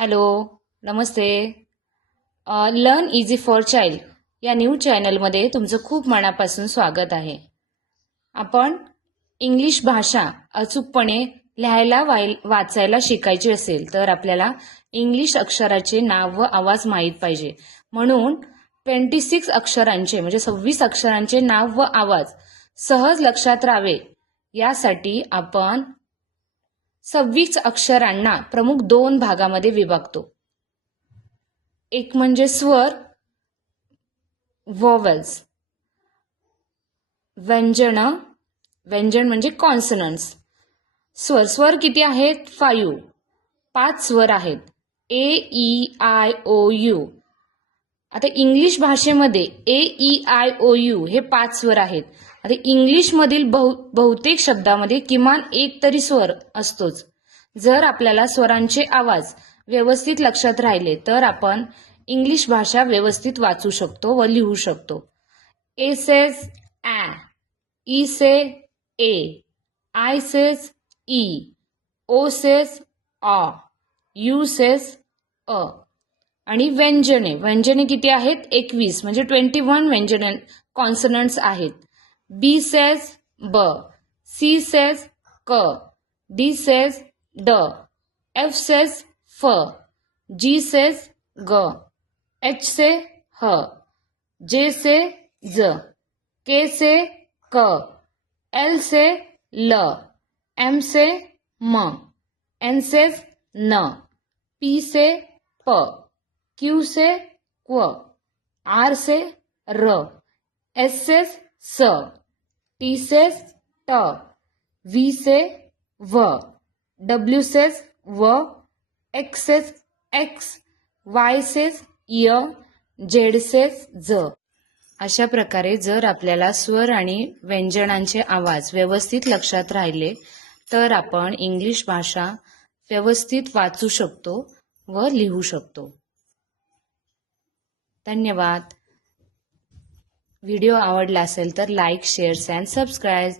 Hello, Namaste. Learn easy for child या new चॅनलमध्ये तुमचं खूप मनापासून स्वागत आहे. आपण इंग्लिश भाषा अचूकपणे लिहायला वाचायला शिकायची असेल तर आपल्याला इंग्लिश अक्षराचे नाव व आवाज माहीत पाहिजे. म्हणून 26 अक्षरांचे म्हणजे 26 अक्षरांचे नाव व आवाज सहज लक्षात राहावे यासाठी आपण 26 अक्षरांना प्रमुख 2 भागामध्ये विभागतो. एक म्हणजे स्वर, व्हॉवेल्स, व्यंजन म्हणजे कॉन्सनंट्स. स्वर किती आहेत? 5 स्वर आहेत. ए, ई, आय, ओ, यू. आता इंग्लिश भाषेमध्ये ए, ई, आय, ओ, यू हे 5 स्वर आहेत. आता इंग्लिशमधील बहुतेक शब्दामध्ये किमान एक तरी स्वर असतोच. जर आपल्याला स्वरांचे आवाज व्यवस्थित लक्षात राहिले तर आपण इंग्लिश भाषा व्यवस्थित वाचू शकतो व लिहू शकतो. ए सेज ॲ, ई से ए, आय सेज ई, ओ सेज ऑ, यू सेज अ. आणि व्यंजने किती आहेत? 21 म्हणजे 21 व्यंजने कॉन्सनंट्स आहेत. बी सेज ब, सी सेज क, डी सेज ड, एफ सेज फ, जी सेज ग, एच से ह, जे से ज, के से क, एल से ल, एम से म, एन सेज न, पी से प, क्यू से क्व, आर से र, एस से स, टी से ट, व्ही से व, डब्ल्यू से व, एक्स से एक्स, वाय से य, झेड से ज. अशा प्रकारे जर आपल्याला स्वर आणि व्यंजनांचे आवाज व्यवस्थित लक्षात राहिले तर आपण इंग्लिश भाषा व्यवस्थित वाचू शकतो व लिहू शकतो. धन्यवाद. व्हिडिओ आवडला असेल तर लाईक, शेअर अँड सबस्क्राईब.